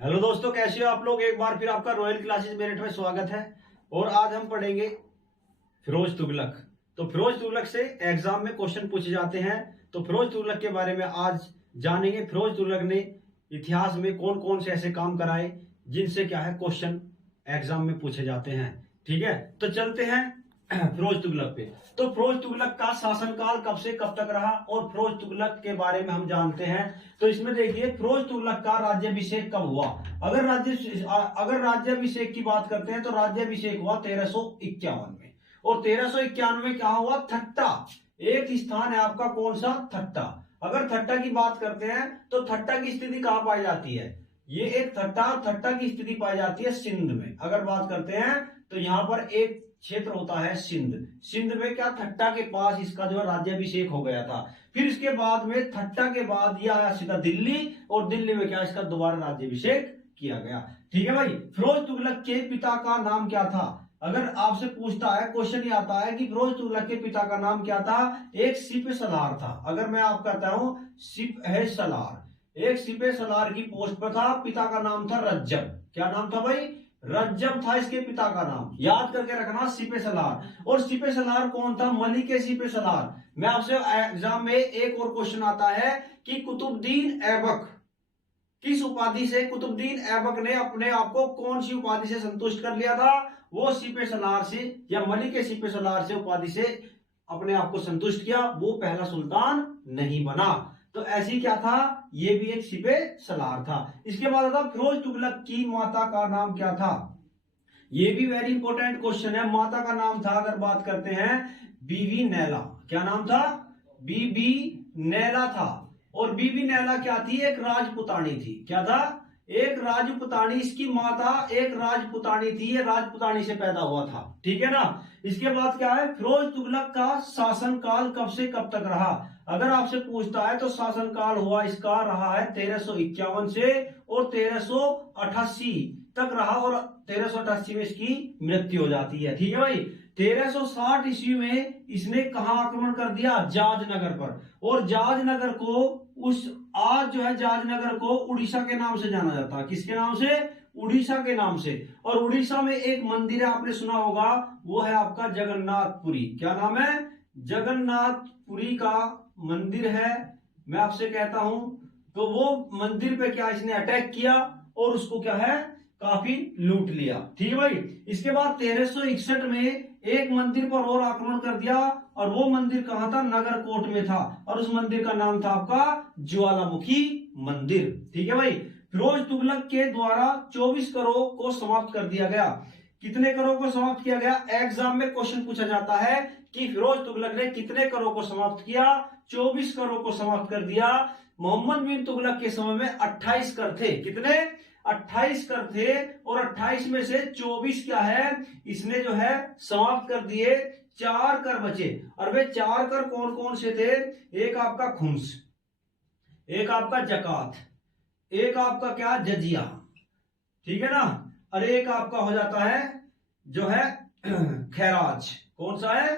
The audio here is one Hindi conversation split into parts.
हेलो दोस्तों, कैसे हो आप लोग। एक बार फिर आपका रॉयल क्लासेस मेरिट में स्वागत है। और आज हम पढ़ेंगे फिरोज तुगलक। तो फिरोज तुगलक से एग्जाम में क्वेश्चन पूछे जाते हैं। तो फिरोज तुगलक के बारे में आज जानेंगे। फिरोज तुगलक ने इतिहास में कौन कौन से ऐसे काम कराए जिनसे क्या है क्वेश्चन एग्जाम में पूछे जाते हैं। ठीक है, तो चलते हैं फिरोज तुगलक पे। तो फिरोज तुगलक का शासनकाल कब से कब तक रहा और फिरोज तुगलक के बारे में हम जानते हैं। तो इसमें देखिए, फिरोज तुगलक का राज्याभिषेक कब हुआ। अगर राज्याभिषेक की बात करते हैं तो राज्याभिषेक हुआ 1351 में। और 1351 में क्या हुआ, थट्टा एक स्थान है आपका, कौन सा, थट्टा। अगर थट्टा की बात करते हैं तो थट्टा की स्थिति कहां पाई जाती है, ये एक थट्टा की स्थिति पाई जाती है सिंध में। अगर बात करते हैं तो यहाँ पर एक क्षेत्र होता है सिंध। सिंध में क्या, थट्टा के पास इसका जो है राज्याभिषेक हो गया था। फिर इसके बाद में थट्टा के बाद यह आया सीधा दिल्ली, और दिल्ली में क्या इसका दोबारा राज्याभिषेक किया गया। ठीक है भाई। फिरोज तुगलक के पिता का नाम क्या था। अगर आपसे पूछता है, क्वेश्चन ये आता है कि फिरोज तुगलक के पिता का नाम क्या था। एक सिपह सलार था। अगर मैं आपको कहता हूं सिपह सलार, एक सिपह सलार की पोस्ट पर था। पिता का नाम था रज्जब। क्या नाम था भाई, रज्जब था इसके पिता का नाम। याद करके रखना, सिपह सलार। और सिपह सलार कौन था, मलिक सिपह सलार। मैं आपसे एग्जाम में एक और क्वेश्चन आता है कि कुतुबुद्दीन ऐबक किस उपाधि से, कुतुबुद्दीन ऐबक ने अपने आप को कौन सी उपाधि से संतुष्ट कर लिया था। वो सिपह सलार से या मलिक सिपह सलार से उपाधि से अपने आप को संतुष्ट किया। वो पहला सुल्तान नहीं बना। तो ऐसी क्या था, ये भी एक सिपह सलार था। इसके बाद आता फिरोज तुगलक की माता का नाम क्या था। ये भी वेरी इंपॉर्टेंट क्वेश्चन है। माता का नाम था, अगर बात करते हैं, बीबी नैला। क्या नाम था, बीबी नैला था। और बीबी नैला क्या थी, एक राजपुतानी थी। क्या था, एक राजपुतानी। इसकी माता एक राजपुतानी थी, ये राजपुतानी से पैदा हुआ था। ठीक है ना। इसके बाद क्या है, फिरोज तुगलक का शासनकाल कब से कब तक रहा। अगर आपसे पूछता है तो शासनकाल हुआ इसका रहा है 1351 से और 1388 तक रहा। और 1388 में इसकी मृत्यु हो जाती है। ठीक है भाई। 1360 ईस्वी में इसने कहा आक्रमण कर दिया, जाजनगर पर। और जाजनगर को आज जो है जाजनगर को उड़ीसा के नाम से जाना जाता है। किसके नाम से, उड़ीसा के नाम से। और उड़ीसा में एक मंदिर है, आपने सुना होगा, वो है आपका जगन्नाथपुरी। क्या नाम है, जगन्नाथपुरी का मंदिर है। मैं आपसे कहता हूं, तो वो मंदिर पे क्या इसने अटैक किया और उसको क्या है, काफी लूट लिया। ठीक है भाई। इसके बाद 1361 में एक मंदिर पर और आक्रमण कर दिया। और वो मंदिर कहां था, नगरकोट में था। और उस मंदिर का नाम था आपका ज्वालामुखी मंदिर। ठीक है भाई। फिरोज तुगलक के द्वारा 24 करोड़ को समाप्त कर दिया गया। कितने करोड़ को समाप्त किया गया, एग्जाम में क्वेश्चन पूछा जाता है कि फिरोज तुगलक ने कितने करोड़ को समाप्त किया, 24 करोड़ को समाप्त कर दिया। मोहम्मद बिन तुगलक के समय में 28 कर थे। कितने, 28 कर थे। और 28 में से 24 क्या है, इसने जो है समाप्त कर दिए। 4 कर बचे। और वे 4 कर कौन कौन से थे, एक आपका खुम्स, एक आपका जकात, एक आपका क्या, जजिया। ठीक है ना। और एक आपका हो जाता है जो है खैराज। कौन सा है,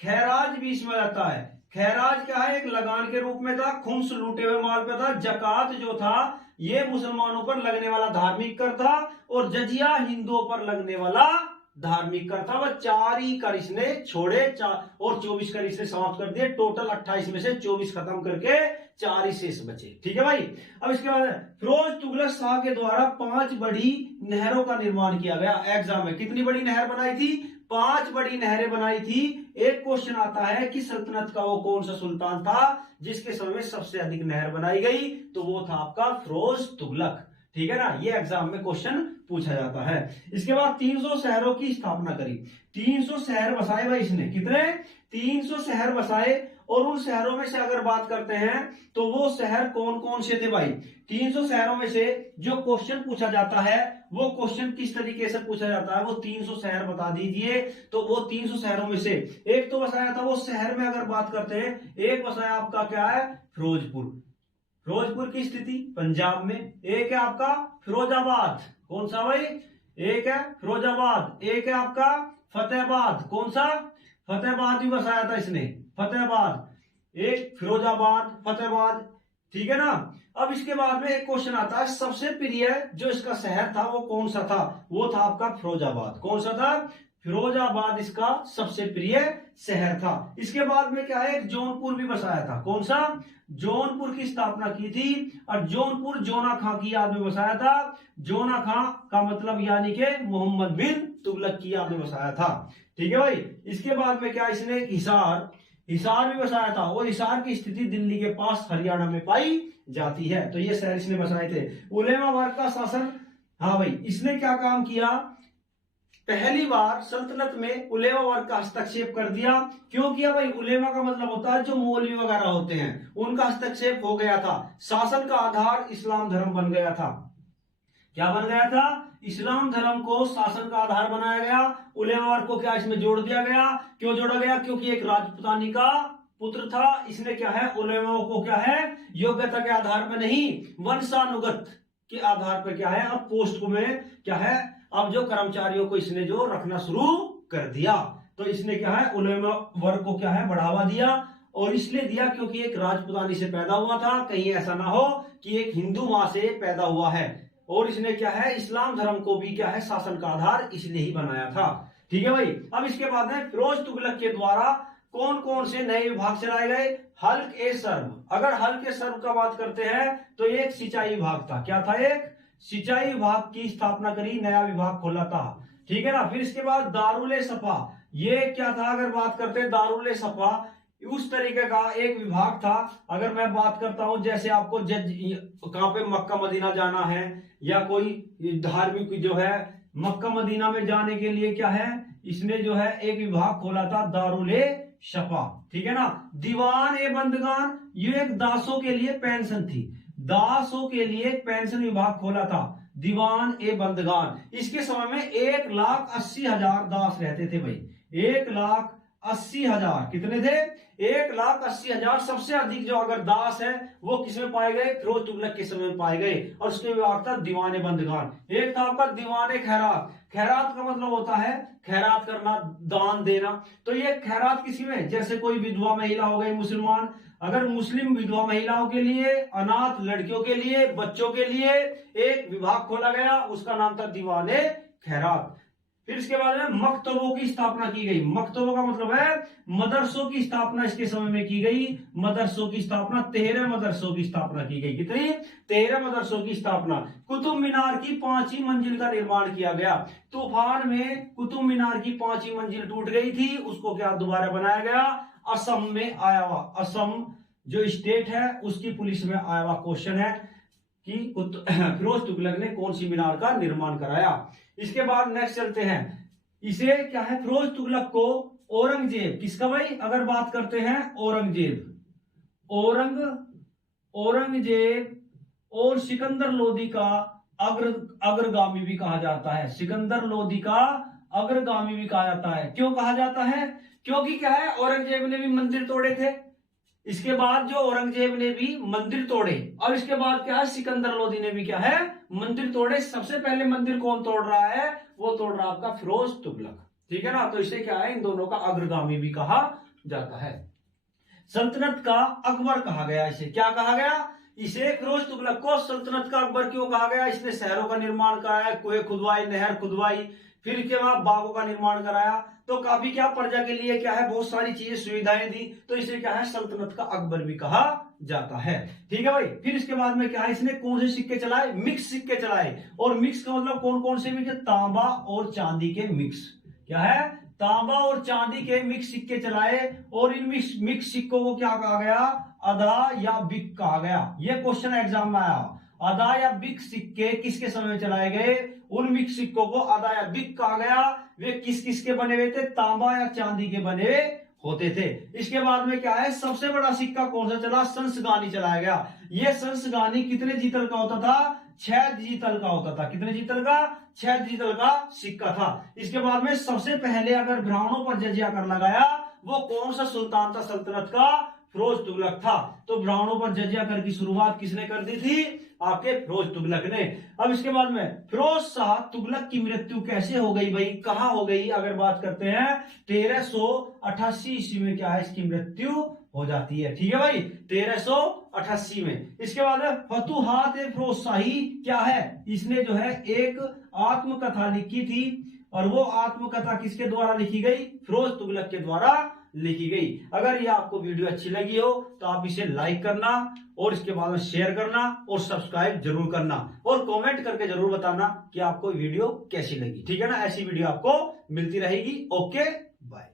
खैराज भी इसमें आता है। खैराज क्या है, एक लगान के रूप में था। खुम्स लूटे हुए माल पे था। जकात जो था ये मुसलमानों पर लगने वाला धार्मिक कर था। और जजिया हिंदुओं पर लगने वाला धार्मिक कर था। वह 4 ही कर इसने छोड़े, और 24 कर इसने समाप्त कर दिए। टोटल 28 में से 24 खत्म करके 4 ही शेष बचे। ठीक है भाई। अब इसके बाद फिरोज तुगलक शाह के द्वारा 5 बड़ी नहरों का निर्माण किया गया। एग्जाम में कितनी बड़ी नहर बनाई थी, 5 बड़ी नहरें बनाई थी। एक क्वेश्चन आता है कि सल्तनत का वो कौन सा सुल्तान था जिसके समय में सबसे अधिक नहर बनाई गई, तो वो था आपका फिरोज तुगलक। ठीक है ना। ये एग्जाम में क्वेश्चन पूछा जाता है। इसके बाद 300 शहरों की स्थापना करी। 300 शहर बसाए भाई इसने। कितने, 300 शहर बसाए। और उन शहरों में से अगर बात करते हैं तो वो शहर कौन कौन से थे भाई। 300 शहरों में से जो क्वेश्चन पूछा जाता है वो क्वेश्चन किस तरीके से पूछा जाता है, वो 300 शहर बता दीजिए। तो वो 300 शहरों में से एक तो बसाया था, वो शहर में अगर बात करते हैं, एक बसाया आपका क्या है, फिरोजपुर। फिरोजपुर की स्थिति पंजाब में। एक है आपका फिरोजाबाद। कौन सा भाई, एक है फिरोजाबाद। एक है आपका फतेहाबाद। कौन सा, फतेहाबाद भी बसाया था इसने, फतेहाबाद। एक फिरोजाबाद, फतेहाबाद। ठीक है ना। अब इसके बाद में एक क्वेश्चन आता है, सबसे प्रिय जो इसका शहर था वो कौन सा था? वो था आपका फिरोजाबाद। कौन सा था? फिरोजाबाद इसका सबसे प्रिय शहर था। इसके बाद में क्या है, एक जौनपुर भी बसाया था। कौन सा? जौनपुर की स्थापना की थी, और जौनपुर जोना खां की याद में बसाया था। जोना खां का मतलब यानी कि मोहम्मद बिन तुगलक की याद में बसाया था। ठीक है भाई। इसके बाद में क्या, इसने हिसार भी बसाया था, और हिसार की स्थिति दिल्ली के पास हरियाणा में पाई जाती है। तो ये शहर इसने बसाए थे। उलेमा वर्ग का शासन, हाँ भाई, इसने क्या काम किया, पहली बार सल्तनत में उलेमा वर्ग का हस्तक्षेप कर दिया। क्यों किया भाई? उलेमा का मतलब होता है जो मौलवी वगैरह होते हैं, उनका हस्तक्षेप हो गया था। शासन का आधार इस्लाम धर्म बन गया था। क्या बन गया था? इस्लाम धर्म को शासन का आधार बनाया गया। उलेमा वर्ग को क्या इसमें जोड़ दिया गया? क्यों जोड़ा गया? क्योंकि एक राजपुतानी का पुत्र था। इसने क्या है, उलेमा को क्या है, योग्यता के आधार पर नहीं, वंशानुगत के आधार पर क्या है, अब पोस्ट में क्या है, अब जो कर्मचारियों को इसने जो रखना शुरू कर दिया। तो इसने क्या है, उलेमा वर्ग को क्या है, बढ़ावा दिया। और इसलिए दिया क्योंकि एक राजपुतानी से पैदा हुआ था, कहीं ऐसा ना हो कि एक हिंदू मां से पैदा हुआ है। और इसने क्या है, इस्लाम धर्म को भी क्या है, शासन का आधार इसलिए ही बनाया था। ठीक है भाई। अब इसके बाद में फिरोज तुगलक के द्वारा कौन कौन से नए विभाग चलाए गए? हल्क ए सर्व। अगर हल्क ए सर्व का बात करते हैं तो एक सिंचाई विभाग था। क्या था? एक सिंचाई विभाग की स्थापना करी, नया विभाग खोला था। ठीक है ना। फिर इसके बाद दारुल सफा, ये क्या था? अगर बात करते हैं दारुल सफा, उस तरीके का एक विभाग था। अगर मैं बात करता हूं, जैसे आपको कहां पे मक्का मदीना जाना है, या कोई धार्मिक जो है मक्का मदीना में जाने के लिए क्या है, इसने जो है एक विभाग खोला था, दारुल शफा। ठीक है ना। दीवान ए बंदगान, ये एक दासों के लिए पेंशन थी। दासों के लिए एक पेंशन विभाग खोला था, दीवान ए बंदगान। इसके समय में 1,80,000 दास रहते थे भाई। 1,80,000 कितने थे? 1,80,000। सबसे अधिक जो अगर दास है वो किसमें पाए गए? फिरोज तुगलक के समय में पाए गए। और उसके विभाग था दीवाने बंदगान। एक था आपका दीवाने खैरात। खैरात का मतलब होता है खैरात करना, दान देना। तो ये खैरात किसी में, जैसे कोई विधवा महिला हो गई मुसलमान, अगर मुस्लिम विधवा महिलाओं के लिए, अनाथ लड़कियों के लिए, बच्चों के लिए एक विभाग खोला गया, उसका नाम था दीवाने खैरात। फिर इसके बाद में मकतबों की स्थापना की गई। मकतबों का मतलब है मदरसों की स्थापना इसके समय में की गई। मदरसों की स्थापना, 13 मदरसों की स्थापना की गई। कितनी? 13 मदरसों की स्थापना। कुतुब मीनार की 5वीं मंजिल का निर्माण किया गया। तूफान में कुतुब मीनार की 5वीं मंजिल टूट गई थी, उसको क्या दोबारा बनाया गया? असम में आया हुआ, असम जो स्टेट है उसकी पुलिस में आया हुआ क्वेश्चन है कि फिरोज तुगलक ने कौन सी मीनार का निर्माण कराया। इसके बाद नेक्स्ट चलते हैं। इसे क्या है, फिरोज तुगलक को औरंगजेब, किसका भाई? अगर बात करते हैं औरंगजेब और सिकंदर लोदी का अग्रगामी भी कहा जाता है। सिकंदर लोदी का अग्रगामी भी कहा जाता है। क्यों कहा जाता है? क्योंकि क्या है, औरंगजेब ने भी मंदिर तोड़े थे। इसके बाद जो औरंगजेब ने भी मंदिर तोड़े, और इसके बाद क्या है, सिकंदर लोदी ने भी क्या है, मंदिर तोड़े। सबसे पहले मंदिर कौन तोड़ रहा है? वो तोड़ रहा है आपका फिरोज तुगलक। ठीक है ना। तो इसे क्या है, इन दोनों का अग्रगामी भी कहा जाता है। सल्तनत का अकबर कहा गया। इसे क्या कहा गया? इसे फिरोज तुगलक को सल्तनत का अकबर क्यों कहा गया? इसने शहरों का निर्माण कराया, कुएं खुदवाई, नहर खुदवाई, फिर के बाद बागों का निर्माण कराया। तो काफी क्या, प्रजा के लिए क्या है, बहुत सारी चीजें सुविधाएं दी। तो इसे क्या है, सल्तनत का अकबर भी कहा जाता है। ठीक है भाई। फिर इसके बाद में क्या है, इसने कौन से सिक्के चलाए? मिक्स सिक्के चलाए। और मिक्स का मतलब कौन कौन से मिक्स? तांबा और चांदी के मिक्स। क्या है? तांबा और चांदी के मिक्स सिक्के चलाए। और इन मिक्स सिक्कों को क्या कहा गया? अदा या बिक कहा गया। यह क्वेश्चन एग्जाम में आया। अदा या बिक सिक्के किसके समय में चलाए गए? उन मिक्स सिक्कों को अदा या बिक कहा गया। वे किस किस के बने हुए थे? तांबा या चांदी के बने हुए होते थे। इसके बाद में क्या है, सबसे बड़ा सिक्का कौन सा चला? संसगानी चलाया गया। यह संसगानी कितने जीतल का होता था? 6 जीतल का होता था। कितने जीतल का? 6 जीतल का सिक्का था। इसके बाद में सबसे पहले अगर ब्राह्मणों पर जजिया कर लगाया, वो कौन सा सुल्तान था सल्तनत का? फिरोज तुगलक था। तो ब्राह्मणों पर जजिया कर की शुरुआत किसने कर दी थी? आपके फिरोज तुगलक ने। अब इसके बाद में फिरोज शाह तुगलक की मृत्यु कैसे हो गई भाई, कहां हो गई? अगर बात करते हैं 1388 ईस्वी में क्या है, इसकी मृत्यु हो जाती है। ठीक है भाई, 1388 में। इसके बाद फतुहात फिरोज शाही क्या है, इसने जो है एक आत्मकथा लिखी थी, और वो आत्मकथा किसके द्वारा लिखी गई, फिरोज तुगलक के द्वारा लिखी गई। अगर ये आपको वीडियो अच्छी लगी हो तो आप इसे लाइक करना, और इसके बाद में शेयर करना, और सब्सक्राइब जरूर करना, और कमेंट करके जरूर बताना कि आपको वीडियो कैसी लगी। ठीक है ना, ऐसी वीडियो आपको मिलती रहेगी। Okay, bye.